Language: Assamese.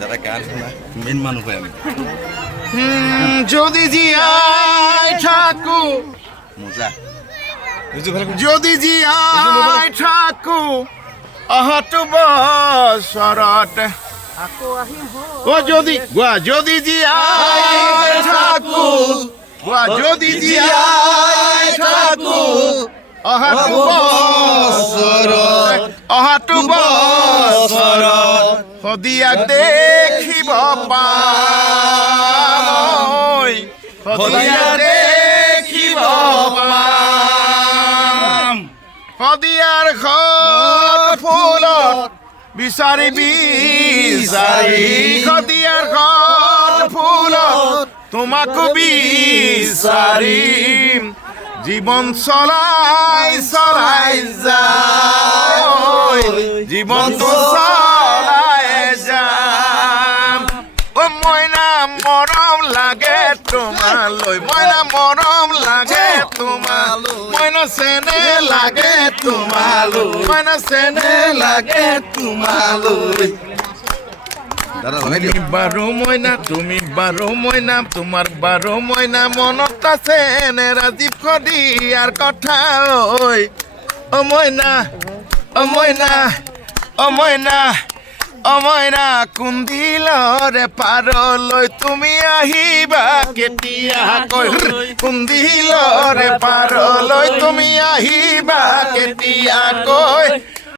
যারা গান শোনা মেন মানুষ হয় আমি যদি জিয়াই থাকো মজা যদি জিয়াই থাকো অহটো বছৰত ও যদি গোৱা যদি জিয়াই থাকো গোৱা যদি জিয়াই থাকো অহটো বছৰত সদিয়াক দেখিব পাম সদিয়াক দেখিব পাম সদিয়াৰ ঘৰ ফুলত বিচাৰি বিচাৰি সদিয়াৰ ঘৰ ফুলত তোমাকো বিচাৰিম জীৱন চলাই চলাই যায় জীৱনটো চলাই যাম ও মইনা মৰম লাগে তোমালৈ মইনা মৰম লাগে তোমালৈ মইনা চেনে লাগে তোমালৈ মইনা চেনে লাগে তোমালৈ তুমি বাৰো মইনা তুমি বাৰো মইনা তোমাৰ বাৰো মইনা মনত আছে নে ৰাজীৱ খদিয়াৰ কথা ঐ অ মইনা অ মইনা অ মইনা অ মইনা কুন্দিলৰে পাৰলৈ তুমি আহিবা কেতিয়াকৈ কুন্দিলৰে পাৰলৈ তুমি আহিবা কেতিয়াকৈ